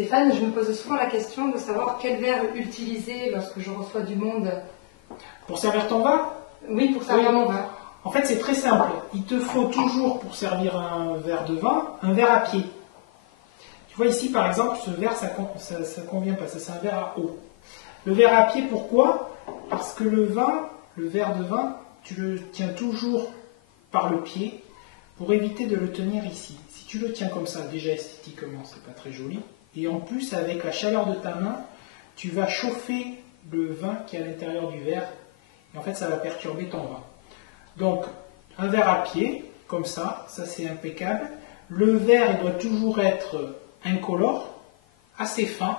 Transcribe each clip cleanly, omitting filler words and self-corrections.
Stéphane, je me pose souvent la question de savoir quel verre utiliser lorsque je reçois du monde. Pour servir ton vin? Oui, pour servir mon vin. En fait, c'est très simple. Il te faut toujours, pour servir un verre de vin, un verre à pied. Tu vois ici, par exemple, ce verre, ça convient pas. Ça, c'est un verre à eau. Le verre à pied, pourquoi? Parce que le verre de vin, tu le tiens toujours par le pied pour éviter de le tenir ici. Si tu le tiens comme ça, déjà esthétiquement, c'est pas très joli. Et en plus, avec la chaleur de ta main, tu vas chauffer le vin qui est à l'intérieur du verre. Et en fait, ça va perturber ton vin. Donc, un verre à pied, comme ça c'est impeccable. Le verre, il doit toujours être incolore, assez fin.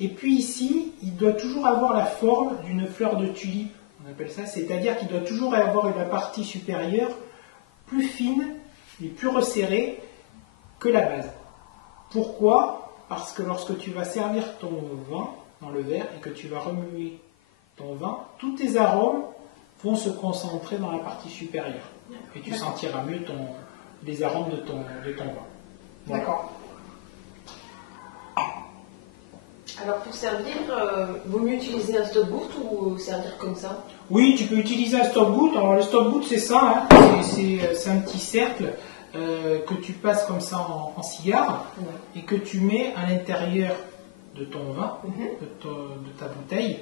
Et puis ici, il doit toujours avoir la forme d'une fleur de tulipe, on appelle ça. C'est-à-dire qu'il doit toujours avoir la partie supérieure plus fine et plus resserrée que la base. Pourquoi? Parce que lorsque tu vas servir ton vin dans le verre et que tu vas remuer ton vin, tous tes arômes vont se concentrer dans la partie supérieure. Et tu sentiras mieux les arômes de ton vin. Voilà. D'accord. Alors pour servir, vaut mieux utiliser un stop-goutte ou servir comme ça? Oui, tu peux utiliser un stop-goutte. Alors le stop-goutte, c'est ça, hein. C'est un petit cercle que tu passes comme ça en cigare et que tu mets à l'intérieur de ton vin, de ta bouteille,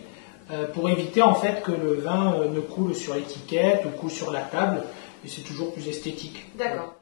pour éviter en fait que le vin ne coule sur l'étiquette ou coule sur la table, et c'est toujours plus esthétique. D'accord.